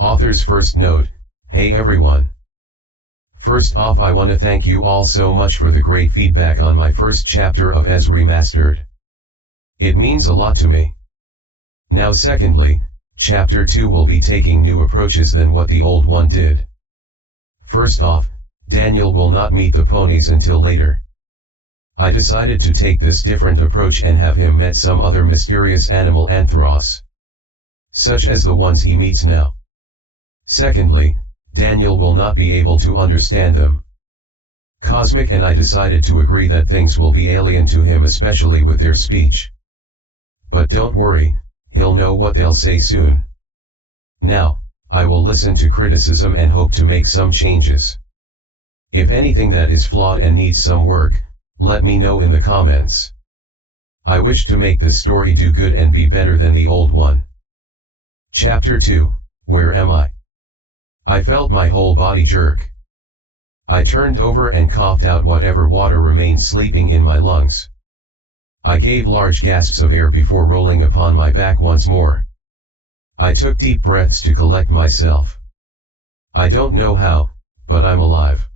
Author's first note: hey everyone. First off, I wanna thank you all so much for the great feedback on my first chapter of Ez Remastered. It means a lot to me. Now secondly, chapter 2 will be taking new approaches than what the old one did. First off, Daniel will not meet the ponies until later. I decided to take this different approach and have him met some other mysterious animal anthros, such as the ones he meets now. Secondly, Daniel will not be able to understand them. Cosmic and I decided to agree that things will be alien to him, especially with their speech. But don't worry, he'll know what they'll say soon. Now, I will listen to criticism and hope to make some changes. If anything that is flawed and needs some work, let me know in the comments. I wish to make this story do good and be better than the old one. Chapter 2, Where Am I? I felt my whole body jerk. I turned over and coughed out whatever water remained sleeping in my lungs. I gave large gasps of air before rolling upon my back once more. I took deep breaths to collect myself. I don't know how, but I'm alive.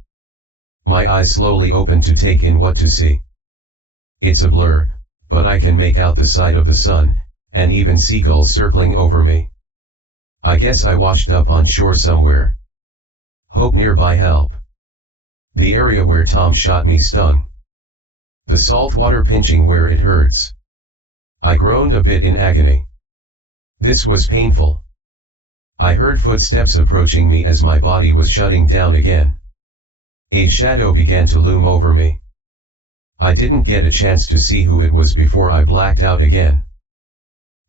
My eyes slowly opened to take in what to see. It's a blur, but I can make out the side of the sun, and even seagulls circling over me. I guess I washed up on shore somewhere. Hope nearby help. The area where Tom shot me stung. The salt water pinching where it hurts. I groaned a bit in agony. This was painful. I heard footsteps approaching me as my body was shutting down again. A shadow began to loom over me. I didn't get a chance to see who it was before I blacked out again.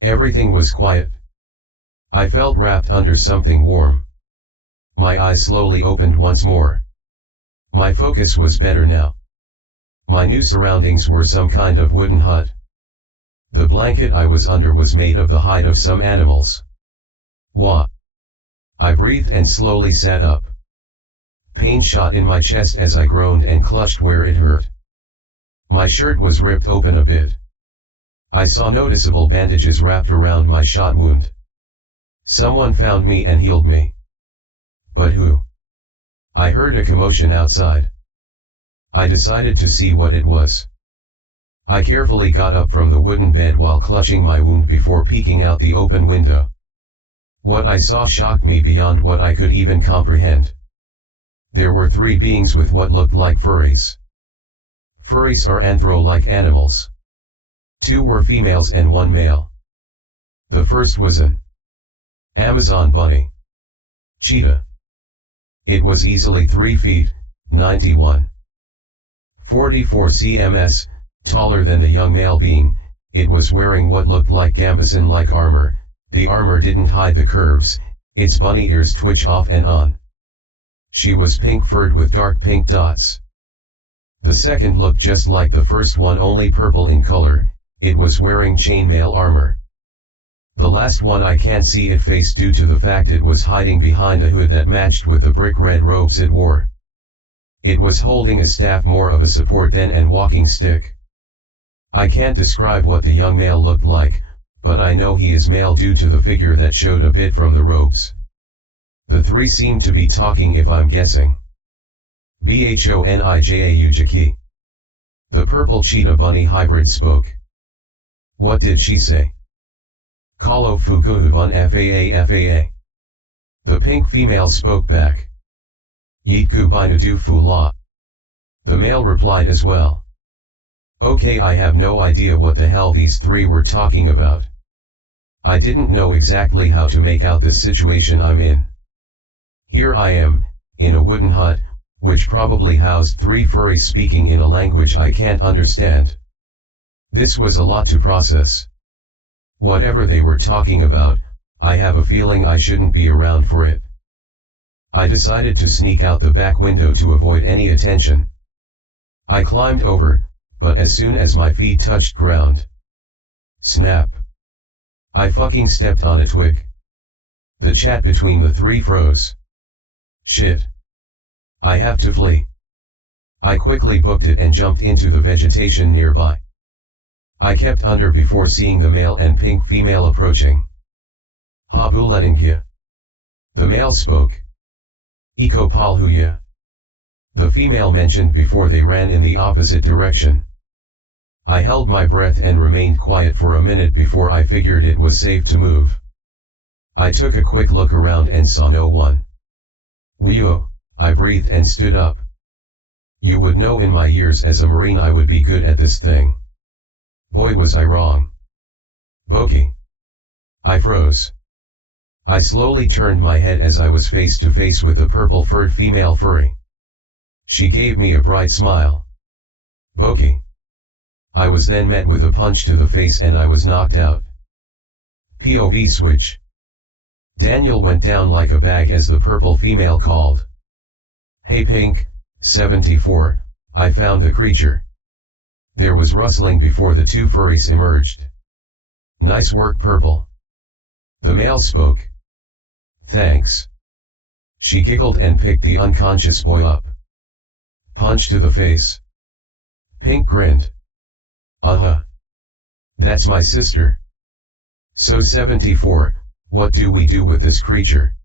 Everything was quiet. I felt wrapped under something warm. My eyes slowly opened once more. My focus was better now. My new surroundings were some kind of wooden hut. The blanket I was under was made of the hide of some animals. What? I breathed and slowly sat up. Pain shot in my chest as I groaned and clutched where it hurt. My shirt was ripped open a bit. I saw noticeable bandages wrapped around my shot wound. Someone found me and healed me. But who? I heard a commotion outside. I decided to see what it was. I carefully got up from the wooden bed while clutching my wound before peeking out the open window. What I saw shocked me beyond what I could even comprehend. There were 3 beings with what looked like furries. Furries are anthro-like animals. 2 were females and 1 male. The first was an Amazon bunny. Cheetah. It was easily 3 feet, 91. 44 cms, taller than the young male being. It was wearing what looked like gambeson-like armor. The armor didn't hide the curves, its bunny ears twitch off and on. She was pink-furred with dark pink dots. The second looked just like the first one, only purple in color. It was wearing chainmail armor. The last one I can't see its face due to the fact it was hiding behind a hood that matched with the brick red robes it wore. It was holding a staff, more of a support than an walking stick. I can't describe what the young male looked like, but I know he is male due to the figure that showed a bit from the robes. The 3 seemed to be talking, if I'm guessing. Bhonijau. The purple cheetah bunny hybrid spoke. What did she say? Kalo fuguhubun faa. The pink female spoke back. Yitku binudu fula. The male replied as well. Okay, I have no idea what the hell these 3 were talking about. I didn't know exactly how to make out this situation I'm in. Here I am, in a wooden hut, which probably housed 3 furries speaking in a language I can't understand. This was a lot to process. Whatever they were talking about, I have a feeling I shouldn't be around for it. I decided to sneak out the back window to avoid any attention. I climbed over, but as soon as my feet touched ground, snap! I fucking stepped on a twig. The chat between the 3 froze. Shit. I have to flee. I quickly booked it and jumped into the vegetation nearby. I kept under before seeing the male and pink female approaching. Habuletingya. The male spoke. Iko palhuya. The female mentioned before they ran in the opposite direction. I held my breath and remained quiet for a minute before I figured it was safe to move. I took a quick look around and saw no one. Whew, I breathed and stood up. You would know in my years as a Marine I would be good at this thing. Boy was I wrong. Bokeh. I froze. I slowly turned my head as I was face to face with the purple-furred female furry. She gave me a bright smile. Bokeh. I was then met with a punch to the face and I was knocked out. POV switch. Daniel went down like a bag as the purple female called. Hey Pink, 74, I found the creature. There was rustling before the two furries emerged. Nice work Purple. The male spoke. Thanks. She giggled and picked the unconscious boy up. Punch to the face. Pink grinned. That's my sister. So 74, what do we do with this creature?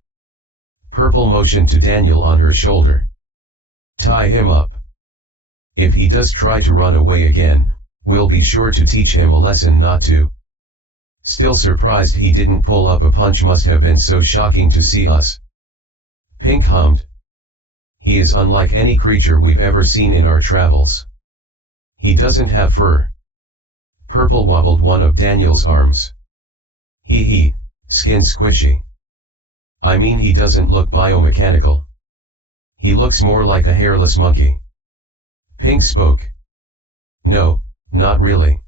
Purple motioned to Daniel on her shoulder. Tie him up. If he does try to run away again, we'll be sure to teach him a lesson not to. Still surprised he didn't pull up a punch, must have been so shocking to see us. Pink hummed. He is unlike any creature we've ever seen in our travels. He doesn't have fur. Purple wobbled one of Daniel's arms. Hee, skin squishy. I mean he doesn't look biomechanical. He looks more like a hairless monkey. Pink spoke. No, not really.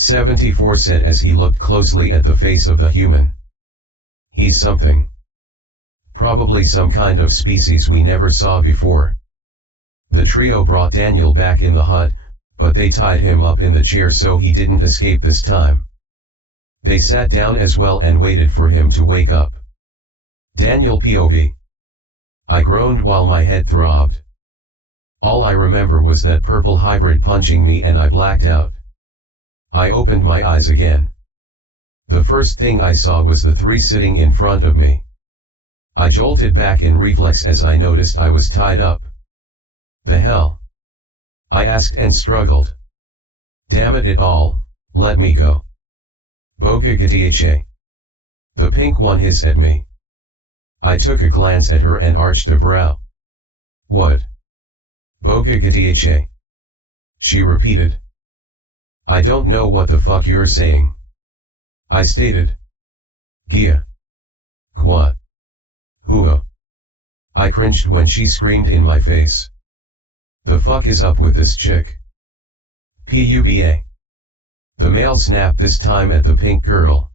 74 said as he looked closely at the face of the human. He's something. Probably some kind of species we never saw before. The trio brought Daniel back in the hut, but they tied him up in the chair so he didn't escape this time. They sat down as well and waited for him to wake up. Daniel POV. I groaned while my head throbbed. All I remember was that purple hybrid punching me and I blacked out. I opened my eyes again. The first thing I saw was the three sitting in front of me. I jolted back in reflex as I noticed I was tied up. The hell? I asked and struggled. Damn it all, let me go. Bogagatiache. The pink one hissed at me. I took a glance at her and arched a brow. What? Bogagatiache. She repeated. I don't know what the fuck you're saying. I stated. Gia. Qua. Hua. I cringed when she screamed in my face. The fuck is up with this chick? Puba. The male snapped this time at the pink girl.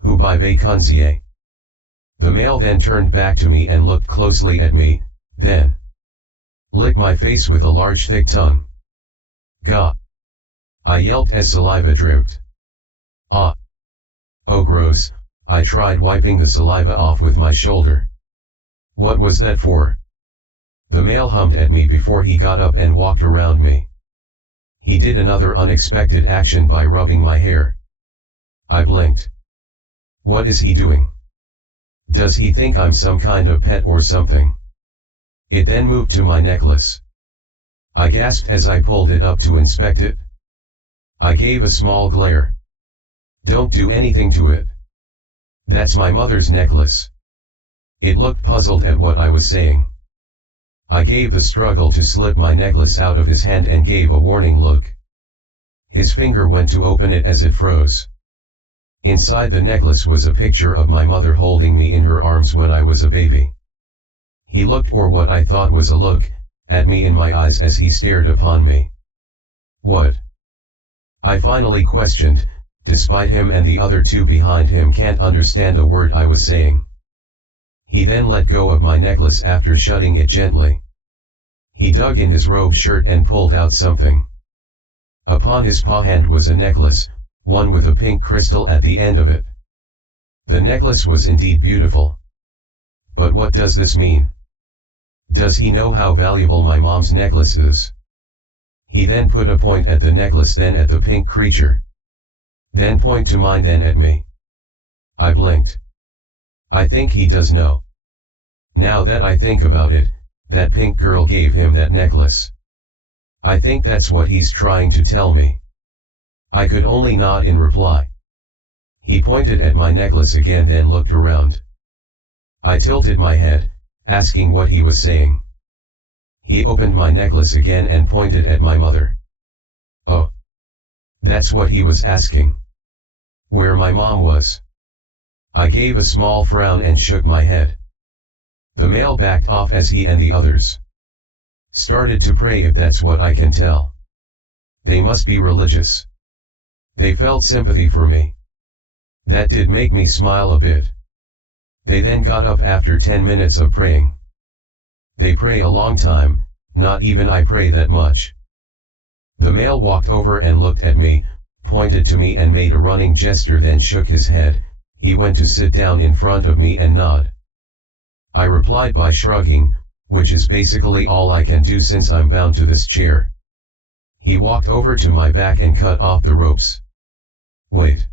Who by vacancie? The male then turned back to me and looked closely at me, then licked my face with a large thick tongue. Gah! I yelped as saliva dripped. Ah! Oh gross, I tried wiping the saliva off with my shoulder. What was that for? The male hummed at me before he got up and walked around me. He did another unexpected action by rubbing my hair. I blinked. What is he doing? Does he think I'm some kind of pet or something? It then moved to my necklace. I gasped as I pulled it up to inspect it. I gave a small glare. Don't do anything to it. That's my mother's necklace. It looked puzzled at what I was saying. I gave the struggle to slip my necklace out of his hand and gave a warning look. His finger went to open it as it froze. Inside the necklace was a picture of my mother holding me in her arms when I was a baby. He looked, or what I thought was a look, at me in my eyes as he stared upon me. What? I finally questioned, despite him and the other two behind him can't understand a word I was saying. He then let go of my necklace after shutting it gently. He dug in his robe shirt and pulled out something. Upon his paw hand was a necklace, one with a pink crystal at the end of it. The necklace was indeed beautiful. But what does this mean? Does he know how valuable my mom's necklace is? He then put a point at the necklace, then at the pink creature. Then point to mine, then at me. I blinked. I think he does know. Now that I think about it, that pink girl gave him that necklace. I think that's what he's trying to tell me. I could only nod in reply. He pointed at my necklace again, then looked around. I tilted my head, asking what he was saying. He opened my necklace again and pointed at my mother. Oh. That's what he was asking. Where my mom was. I gave a small frown and shook my head. The male backed off as he and the others started to pray, if that's what I can tell. They must be religious. They felt sympathy for me. That did make me smile a bit. They then got up after 10 minutes of praying. They pray a long time, not even I pray that much. The male walked over and looked at me, pointed to me and made a running gesture, then shook his head. He went to sit down in front of me and nod. I replied by shrugging, which is basically all I can do since I'm bound to this chair. He walked over to my back and cut off the ropes. Wait.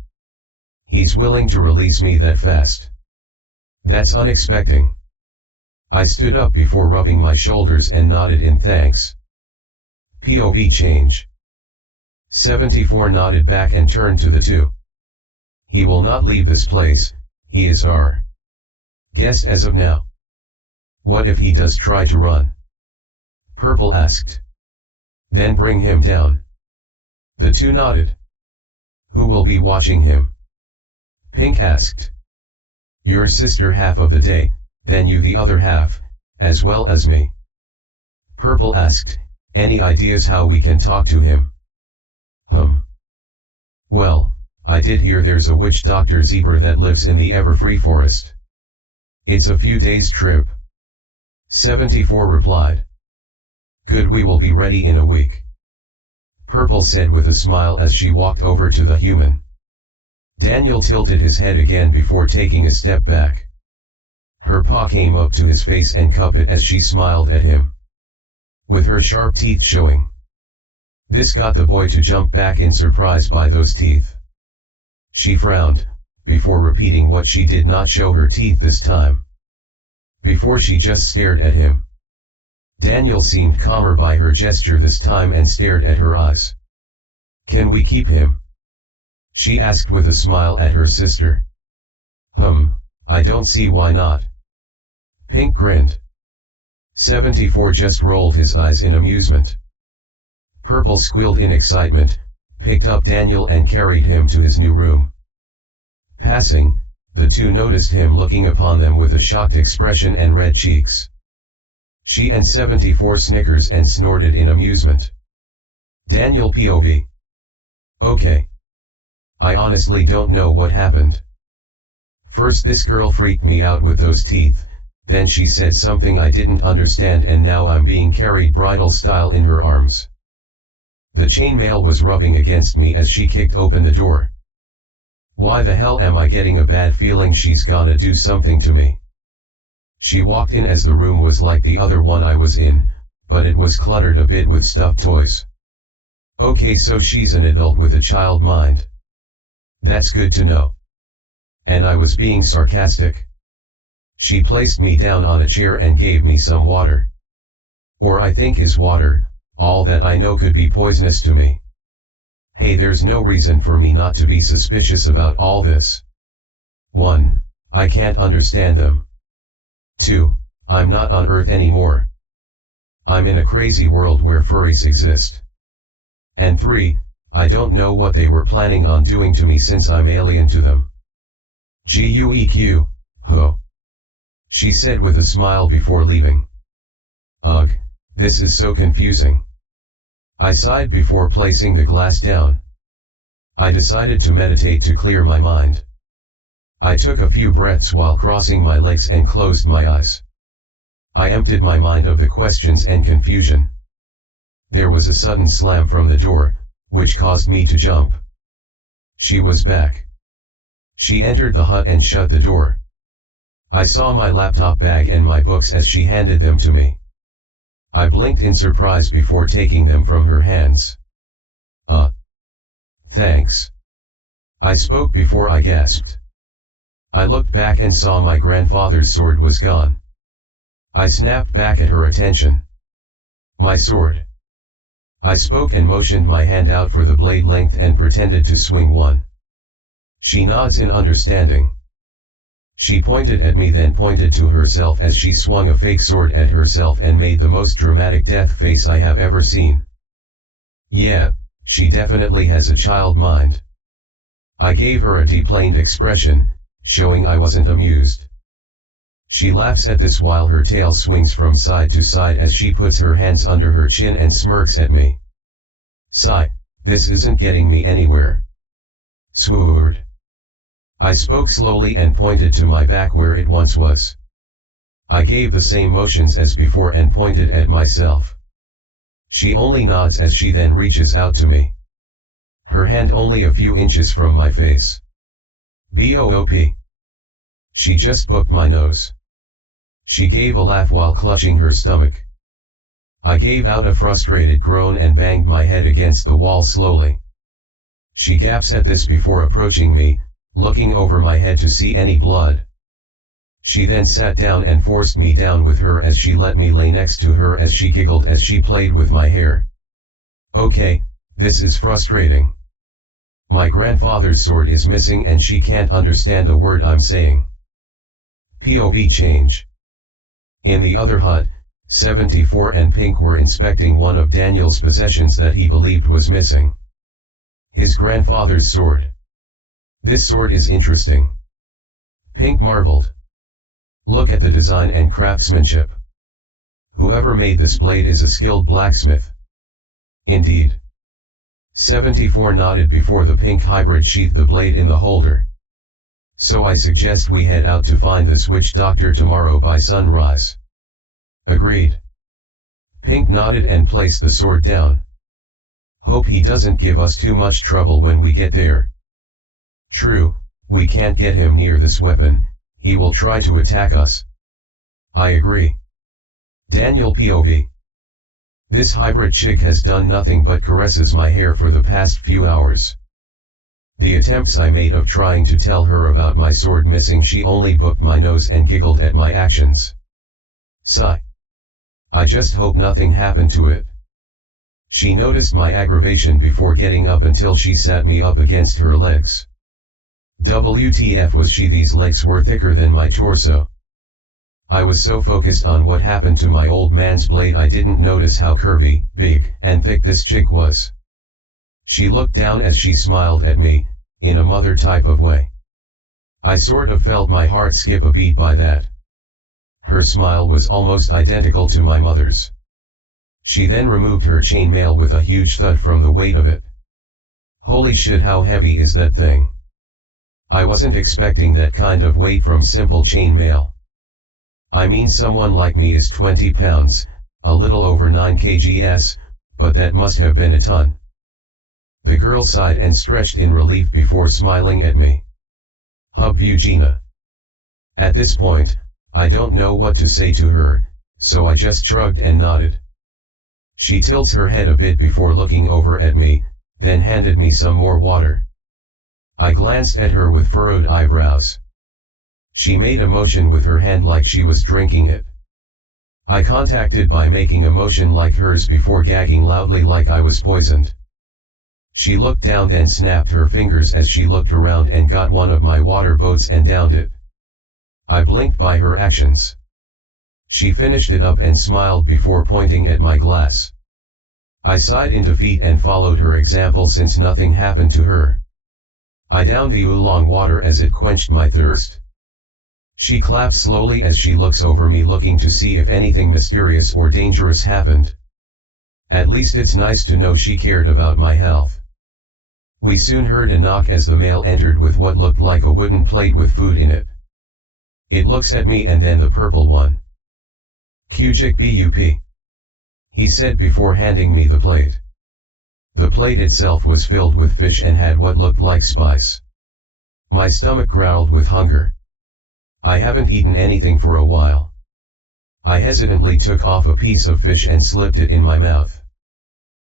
He's willing to release me that fast. That's unexpected. I stood up before rubbing my shoulders and nodded in thanks. POV change. 74 nodded back and turned to the two. He will not leave this place, he is our guest as of now. What if he does try to run? Purple asked. Then bring him down. The two nodded. Who will be watching him? Pink asked. Your sister half of the day, then you the other half, as well as me. Purple asked, any ideas how we can talk to him? Well, I did hear there's a witch doctor zebra that lives in the Everfree forest. It's a few days trip. 74 replied. Good, we will be ready in a week. Purple said with a smile as she walked over to the human. Daniel tilted his head again before taking a step back. Her paw came up to his face and cupped it as she smiled at him, with her sharp teeth showing. This got the boy to jump back in surprise by those teeth. She frowned, before repeating what she did not show her teeth this time. Before she just stared at him. Daniel seemed calmer by her gesture this time and stared at her eyes. Can we keep him? She asked with a smile at her sister. I don't see why not. Pink grinned. 74 just rolled his eyes in amusement. Purple squealed in excitement, picked up Daniel and carried him to his new room. Passing, the two noticed him looking upon them with a shocked expression and red cheeks. She and 74 snickers and snorted in amusement. Daniel POV. Okay. I honestly don't know what happened. First this girl freaked me out with those teeth, then she said something I didn't understand and now I'm being carried bridal style in her arms. The chainmail was rubbing against me as she kicked open the door. Why the hell am I getting a bad feeling she's gonna do something to me? She walked in as the room was like the other one I was in, but it was cluttered a bit with stuffed toys. Okay, so she's an adult with a child mind. That's good to know. And I was being sarcastic. She placed me down on a chair and gave me some water. Or I think is water, all that I know could be poisonous to me. Hey, there's no reason for me not to be suspicious about all this. 1. I can't understand them. 2. I'm not on Earth anymore. I'm in a crazy world where furries exist. And 3. I don't know what they were planning on doing to me since I'm alien to them. Gueq, ho. She said with a smile before leaving. Ugh, this is so confusing. I sighed before placing the glass down. I decided to meditate to clear my mind. I took a few breaths while crossing my legs and closed my eyes. I emptied my mind of the questions and confusion. There was a sudden slam from the door, which caused me to jump. She was back. She entered the hut and shut the door. I saw my laptop bag and my books as she handed them to me. I blinked in surprise before taking them from her hands. Thanks. I spoke before I gasped. I looked back and saw my grandfather's sword was gone. I snapped back at her attention. My sword. I spoke and motioned my hand out for the blade length and pretended to swing one. She nods in understanding. She pointed at me, then pointed to herself as she swung a fake sword at herself and made the most dramatic death face I have ever seen. Yeah, she definitely has a child mind. I gave her a deplaned expression, showing I wasn't amused. She laughs at this while her tail swings from side to side as she puts her hands under her chin and smirks at me. Sigh, this isn't getting me anywhere. Sword. I spoke slowly and pointed to my back where it once was. I gave the same motions as before and pointed at myself. She only nods as she then reaches out to me. Her hand only a few inches from my face. Boop. She just booked my nose. She gave a laugh while clutching her stomach. I gave out a frustrated groan and banged my head against the wall slowly. She gaps at this before approaching me, looking over my head to see any blood. She then sat down and forced me down with her as she let me lay next to her as she giggled as she played with my hair. Okay, this is frustrating. My grandfather's sword is missing and she can't understand a word I'm saying. POV change. In the other hut, 74 and Pink were inspecting one of Daniel's possessions that he believed was missing. His grandfather's sword. This sword is interesting. Pink marveled. Look at the design and craftsmanship. Whoever made this blade is a skilled blacksmith. Indeed. 74 nodded before the Pink hybrid sheathed the blade in the holder. So I suggest we head out to find the witch doctor tomorrow by sunrise. Agreed. Pink nodded and placed the sword down. Hope he doesn't give us too much trouble when we get there. True, we can't get him near this weapon, he will try to attack us. I agree. Daniel POV. This hybrid chick has done nothing but caresses my hair for the past few hours. The attempts I made of trying to tell her about my sword missing, she only booked my nose and giggled at my actions. Sigh. I just hope nothing happened to it. She noticed my aggravation before getting up until she sat me up against her legs. WTF was she? These legs were thicker than my torso. I was so focused on what happened to my old man's blade I didn't notice how curvy, big, and thick this chick was. She looked down as she smiled at me, in a mother type of way. I sort of felt my heart skip a beat by that. Her smile was almost identical to my mother's. She then removed her chainmail with a huge thud from the weight of it. Holy shit, how heavy is that thing? I wasn't expecting that kind of weight from simple chainmail. I mean, someone like me is 20 pounds, a little over 9 kgs, but that must have been a ton. The girl sighed and stretched in relief before smiling at me. Hub view Gina. At this point, I don't know what to say to her, so I just shrugged and nodded. She tilts her head a bit before looking over at me, then handed me some more water. I glanced at her with furrowed eyebrows. She made a motion with her hand like she was drinking it. I contacted by making a motion like hers before gagging loudly like I was poisoned. She looked down, then snapped her fingers as she looked around and got one of my water boats and downed it. I blinked by her actions. She finished it up and smiled before pointing at my glass. I sighed in defeat and followed her example since nothing happened to her. I downed the oolong water as it quenched my thirst. She claps slowly as she looks over me, looking to see if anything mysterious or dangerous happened. At least it's nice to know she cared about my health. We soon heard a knock as the male entered with what looked like a wooden plate with food in it. It looks at me and then the purple one. Kujik bup. He said before handing me the plate. The plate itself was filled with fish and had what looked like spice. My stomach growled with hunger. I haven't eaten anything for a while. I hesitantly took off a piece of fish and slipped it in my mouth.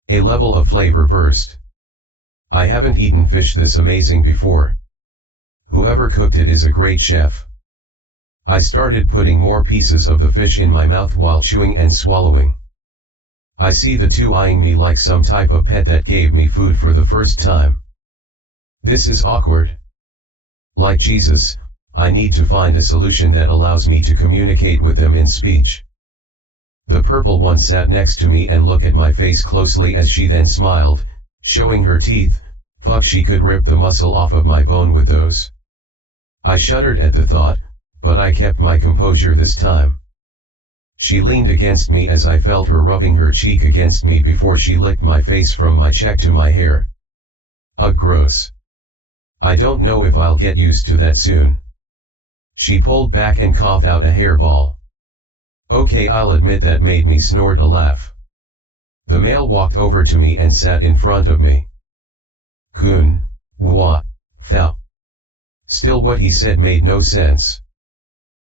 A level of flavor burst. I haven't eaten fish this amazing before. Whoever cooked it is a great chef. I started putting more pieces of the fish in my mouth while chewing and swallowing. I see the two eyeing me like some type of pet that gave me food for the first time. This is awkward. Like Jesus, I need to find a solution that allows me to communicate with them in speech. The purple one sat next to me and looked at my face closely as she then smiled, showing her teeth. Fuck, she could rip the muscle off of my bone with those. I shuddered at the thought, but I kept my composure this time. She leaned against me as I felt her rubbing her cheek against me before she licked my face from my cheek to my hair. Ugh, gross. I don't know if I'll get used to that soon. She pulled back and coughed out a hairball. Okay, I'll admit that made me snort a laugh. The male walked over to me and sat in front of me. Kun, wa, thou. Still what he said made no sense.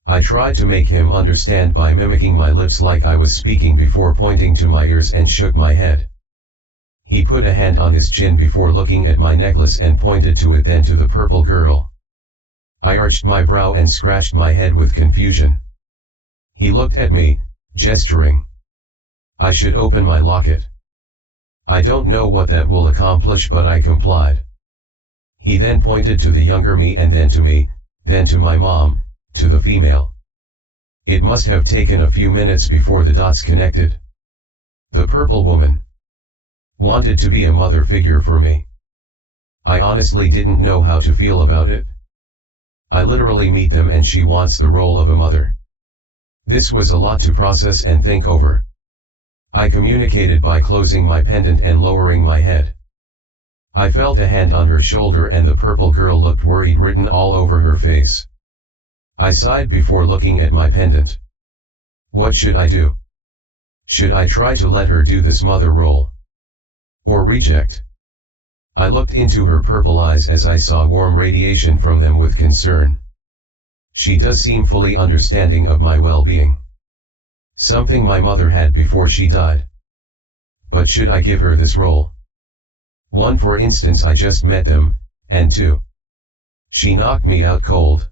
I tried to make him understand by mimicking my lips like I was speaking before pointing to my ears and shook my head. He put a hand on his chin before looking at my necklace and pointed to it, then to the purple girl. I arched my brow and scratched my head with confusion. He looked at me, gesturing. I should open my locket. I don't know what that will accomplish, but I complied. He then pointed to the younger me and then to me, then to my mom, to the female. It must have taken a few minutes before the dots connected. The purple woman wanted to be a mother figure for me. I honestly didn't know how to feel about it. I literally meet them and she wants the role of a mother. This was a lot to process and think over. I communicated by closing my pendant and lowering my head. I felt a hand on her shoulder and the purple girl looked worried written all over her face. I sighed before looking at my pendant. What should I do? Should I try to let her do this mother role? Or reject? I looked into her purple eyes as I saw warm radiation from them with concern. She does seem fully understanding of my well-being. Something my mother had before she died. But should I give her this role? 1, for instance, I just met them, and 2, she knocked me out cold.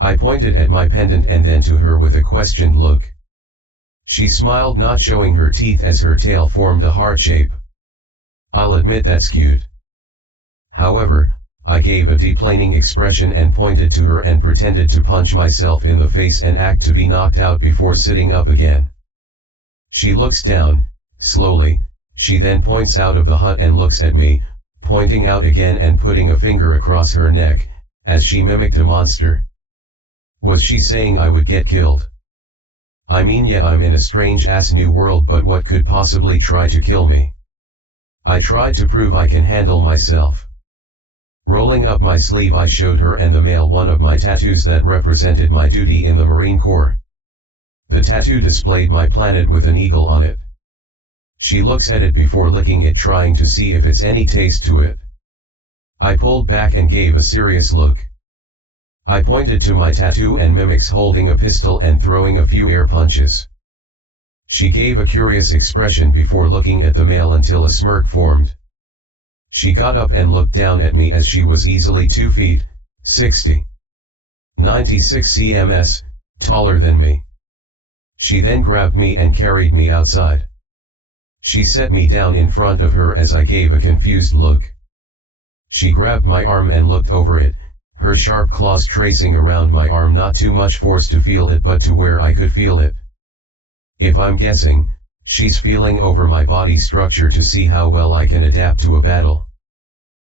I pointed at my pendant and then to her with a questioned look. She smiled, not showing her teeth as her tail formed a heart shape. I'll admit that's cute. However, I gave a deplaining expression and pointed to her and pretended to punch myself in the face and act to be knocked out before sitting up again. She looks down, slowly. She then points out of the hut and looks at me, pointing out again and putting a finger across her neck, as she mimicked a monster. Was she saying I would get killed? I mean, yeah, I'm in a strange ass new world, but what could possibly try to kill me? I tried to prove I can handle myself. Rolling up my sleeve, I showed her and the male one of my tattoos that represented my duty in the Marine Corps. The tattoo displayed my planet with an eagle on it. She looks at it before licking it, trying to see if it's any taste to it. I pulled back and gave a serious look. I pointed to my tattoo and mimics holding a pistol and throwing a few air punches. She gave a curious expression before looking at the male until a smirk formed. She got up and looked down at me as she was easily 2 feet, 60, 96 cms, taller than me. She then grabbed me and carried me outside. She set me down in front of her as I gave a confused look. She grabbed my arm and looked over it, her sharp claws tracing around my arm, not too much force to feel it but to where I could feel it. If I'm guessing, she's feeling over my body structure to see how well I can adapt to a battle.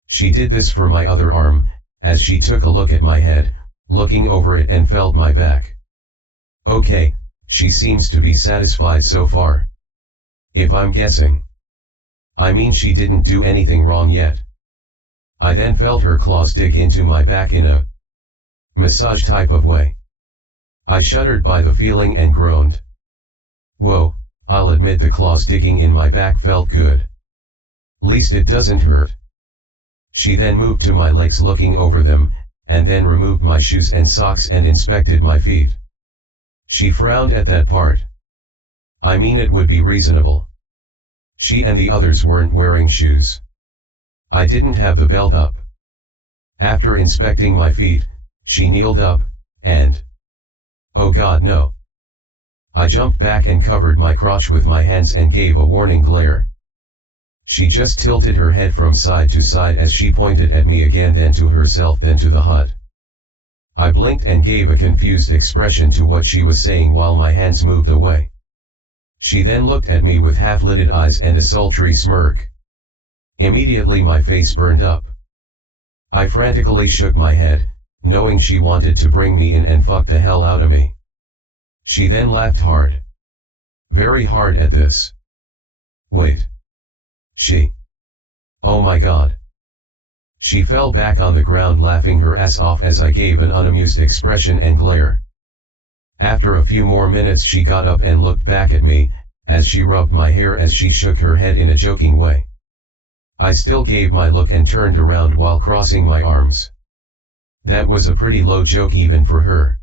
She did this for my other arm, as she took a look at my head, looking over it and felt my back. Okay, she seems to be satisfied so far. If I'm guessing. I mean, she didn't do anything wrong yet. I then felt her claws dig into my back in a massage type of way. I shuddered by the feeling and groaned. Whoa, I'll admit the claws digging in my back felt good. Least it doesn't hurt. She then moved to my legs, looking over them, and then removed my shoes and socks and inspected my feet. She frowned at that part. I mean, it would be reasonable. She and the others weren't wearing shoes. I didn't have the belt up. After inspecting my feet, she kneeled up, and... oh God no. I jumped back and covered my crotch with my hands and gave a warning glare. She just tilted her head from side to side as she pointed at me again, then to herself, then to the hut. I blinked and gave a confused expression to what she was saying while my hands moved away. She then looked at me with half-lidded eyes and a sultry smirk. Immediately my face burned up. I frantically shook my head, knowing she wanted to bring me in and fuck the hell out of me. She then laughed hard. Very hard at this. Wait. She. Oh my God. She fell back on the ground laughing her ass off as I gave an unamused expression and glare. After a few more minutes she got up and looked back at me, as she rubbed my hair as she shook her head in a joking way. I still gave my look and turned around while crossing my arms. That was a pretty low joke even for her.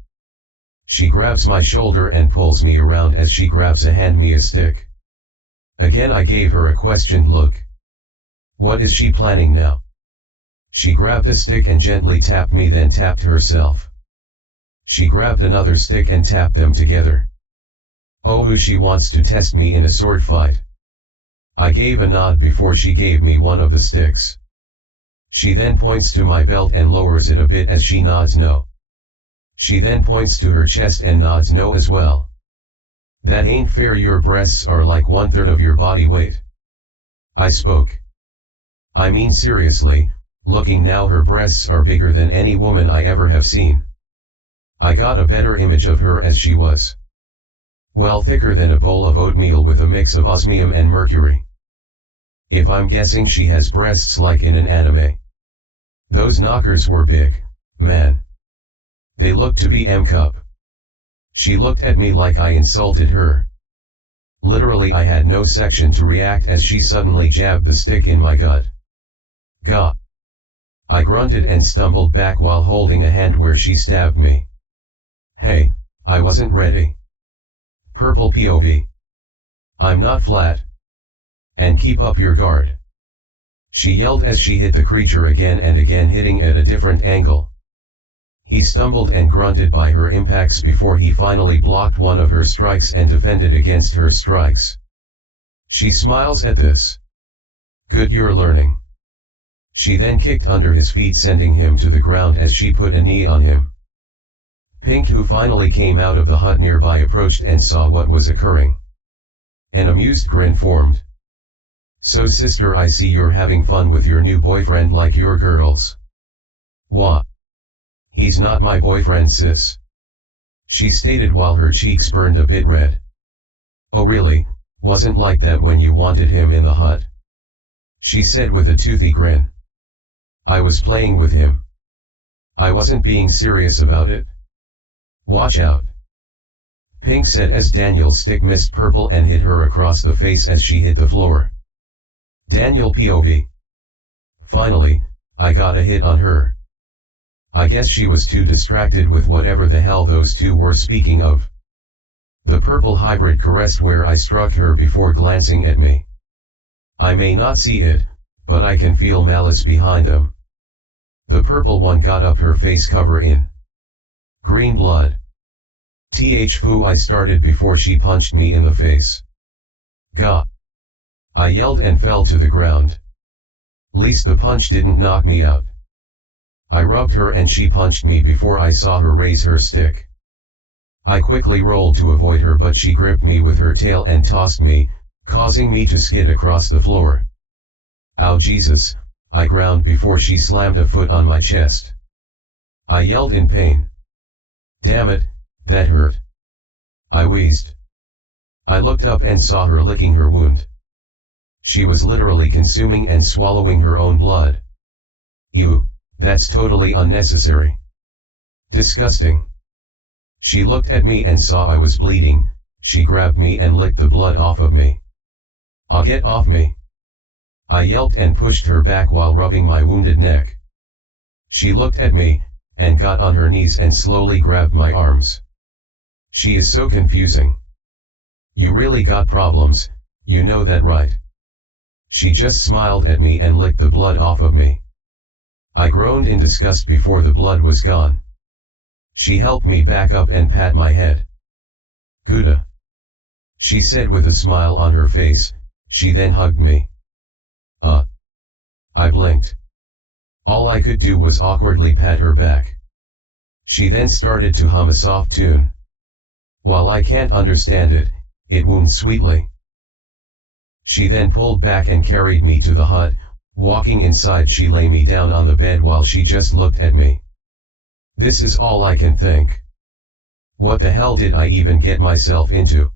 She grabs my shoulder and pulls me around as she grabs a hand me a stick. Again I gave her a questioned look. What is she planning now? She grabbed a stick and gently tapped me, then tapped herself. She grabbed another stick and tapped them together. Oh, she wants to test me in a sword fight. I gave a nod before she gave me one of the sticks. She then points to my belt and lowers it a bit as she nods no. She then points to her chest and nods no as well. That ain't fair, your breasts are like 1/3 of your body weight. I spoke. I mean seriously, looking now her breasts are bigger than any woman I ever have seen. I got a better image of her as she was. Well, thicker than a bowl of oatmeal with a mix of osmium and mercury. If I'm guessing, she has breasts like in an anime. Those knockers were big, man. They looked to be M-cup. She looked at me like I insulted her. Literally I had no section to react as she suddenly jabbed the stick in my gut. Gah! I grunted and stumbled back while holding a hand where she stabbed me. Hey, I wasn't ready. Purple POV. I'm not flat. And keep up your guard. She yelled as she hit the creature again and again, hitting at a different angle. He stumbled and grunted by her impacts before he finally blocked one of her strikes and defended against her strikes. She smiles at this. Good, you're learning. She then kicked under his feet, sending him to the ground as she put a knee on him. Pink, who finally came out of the hut nearby, approached and saw what was occurring. An amused grin formed. So sister, I see you're having fun with your new boyfriend like your girls. What? He's not my boyfriend, sis. She stated while her cheeks burned a bit red. Oh really, wasn't like that when you wanted him in the hut? She said with a toothy grin. I was playing with him. I wasn't being serious about it. Watch out. Pink said as Daniel's stick missed Purple and hit her across the face as she hit the floor. Daniel POV. Finally, I got a hit on her. I guess she was too distracted with whatever the hell those two were speaking of. The purple hybrid caressed where I struck her before glancing at me. I may not see it, but I can feel malice behind them. The purple one got up her face cover in green blood. Foo, I started before she punched me in the face. Gah! I yelled and fell to the ground. Least the punch didn't knock me out. I rubbed her and she punched me before I saw her raise her stick. I quickly rolled to avoid her, but she gripped me with her tail and tossed me, causing me to skid across the floor. Ow Jesus, I groaned before she slammed a foot on my chest. I yelled in pain. Damn it, that hurt. I wheezed. I looked up and saw her licking her wound. She was literally consuming and swallowing her own blood. Ew, that's totally unnecessary. Disgusting. She looked at me and saw I was bleeding. She grabbed me and licked the blood off of me. "Ah, get off me!" I yelped and pushed her back while rubbing my wounded neck. She looked at me, and got on her knees and slowly grabbed my arms. She is so confusing. You really got problems, you know that right? She just smiled at me and licked the blood off of me. I groaned in disgust before the blood was gone. She helped me back up and pat my head. "Gouda," she said with a smile on her face. She then hugged me. I blinked. All I could do was awkwardly pat her back. She then started to hum a soft tune. While I can't understand it, it wounds sweetly. She then pulled back and carried me to the hut. Walking inside, she lay me down on the bed while she just looked at me. This is all I can think. What the hell did I even get myself into?